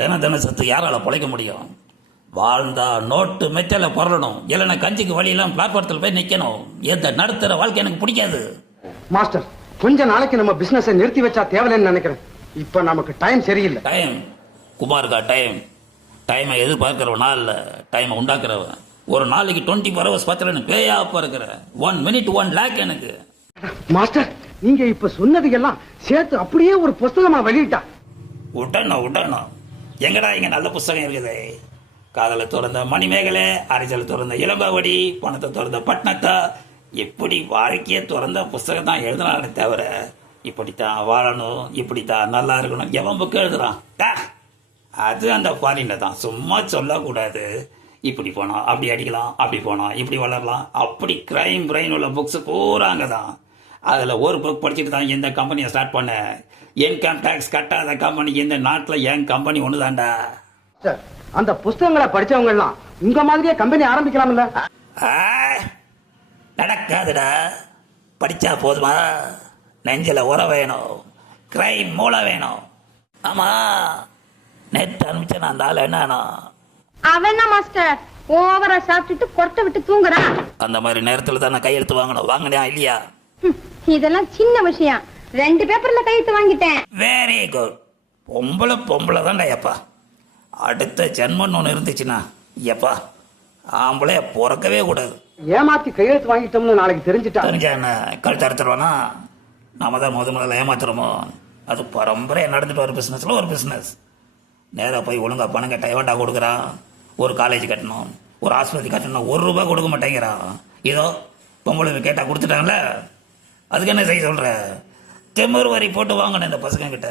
தினம் தினம் சத்து யாரால பிழைக்க முடியும்? வாழ்ந்தா நோட்டு மெத்தல புரளணும், இல்லைன்னா கஞ்சிக்கு வழியெல்லாம் பிளாட்பாரத்தில் போய் நிற்கணும். எந்த நடுத்தர வாழ்க்கை எனக்கு பிடிக்காது. மாஸ்டர், கொஞ்ச நாளைக்கு நம்ம பிசினஸை நிறுத்தி வச்சா தேவையில்லைன்னு நினைக்கிறேன். இப்ப நமக்கு டைம் சரியில்லை. டைம் குமாருக்கா? டைமை எதிர்பார்க்கிறவன் நாள் இல்லை, டைமை உண்டாக்குறவன். ஒரு நாளைக்கு 24 hours பத்திரன்னு பேயா இருக்கிற 1 minute 1 lakh எனக்கு. மாஸ்டர், நீங்க இப்ப சொன்னதுக்கெல்லாம் சேர்த்து அப்படியே ஒரு புஸ்தகமா வெளியிட்டா விட்டணும். எங்கடா இங்க நல்ல புஸ்தகம் இருக்குது? காதலை திறந்த மணிமேகலை, அரைச்சல் திறந்த இளம்பாவடி, பணத்தை திறந்த பட்னத்தா, இப்படி வாழ்க்கையை திறந்த புஸ்தகம் தான் எழுதுனாலே தவிர இப்படித்தான் வாழணும், இப்படித்தான் நல்லா இருக்கணும் எவன் புக்கு எழுதுறான்? அது அந்த ஃபாரின்ல தான். சும்மா சொல்லக்கூடாது. இப்படி போனோம், அப்படி அடிக்கலாம், அப்படி போனோம், இப்படி வளரலாம், அப்படி கிரைம் பிரைன் உள்ள புக்ஸ் பூராங்க தான். அதில் ஒரு புக் படிச்சுட்டு தான் இந்த கம்பெனியை ஸ்டார்ட் பண்ணேன். இன்கம் டேக்ஸ் கட்டாத கம்பெனி இந்த நாட்டில் என் கம்பெனி ஒன்று தான்டா. சார், அந்த புஸ்தகங்களை படிச்சவங்க எல்லாம் உங்க மாதிரியே கம்பெனி ஆரம்பிக்கலாம்ல? நடக்காதுடா. படிச்சா போதுமா? நெஞ்சில உரம் வேணும், கிரைம் மூளை வேணும். ஆமா, நெட் அனுப்பிச்ச நான் அந்த ஆள் என்னன்னா அவன் என்ன மாஸ்டர் ஓவரா சாப்பிட்டுட்டு கொட்டை விட்டு தூங்குறான். அந்த மாதிரி நேரத்தில் தான் நான் கையெழுத்து வாங்கணும். வாங்கினியா இல்லையா? இதெல்லாம் சின்ன விஷயம். 2 பேப்பர்ல கையெழுத்து வாங்கிட்டேன். Very good. பொம்பளை தான்டா எப்பா. அடுத்த ஜென்மன்னு ஒன்று இருந்துச்சுன்னா எப்பா ஆம்பளை பிறக்கவே கூடாது. ஏமாத்தி கையெழுத்து வாங்கிட்டோம்னு நாளைக்கு தெரிஞ்சுட்டா தெரிஞ்சா என்ன கழுத்து அறுத்துருவானா? நாம தான் முதல்ல ஏமாத்துறோமோ? அது பரம்பரையாக நடந்துட்டு வர பிஸ்னஸில் ஒரு பிஸ்னஸ். நேராக போய் ஒழுங்கா பணம் கட்ட எவன்டா கொடுக்குறான்? ஒரு காலேஜ் கட்டணும், ஒரு ஆஸ்பத்திரி கட்டணும், ₹1 கொடுக்க மாட்டேங்கிறான். இதோ பொம்பளை கேட்டால் கொடுத்துட்டாங்களே, அதுக்கு என்ன செய்ய சொல்கிற? திமிரு வரி போட்டு வாங்கணும் இந்த பசங்க கிட்ட.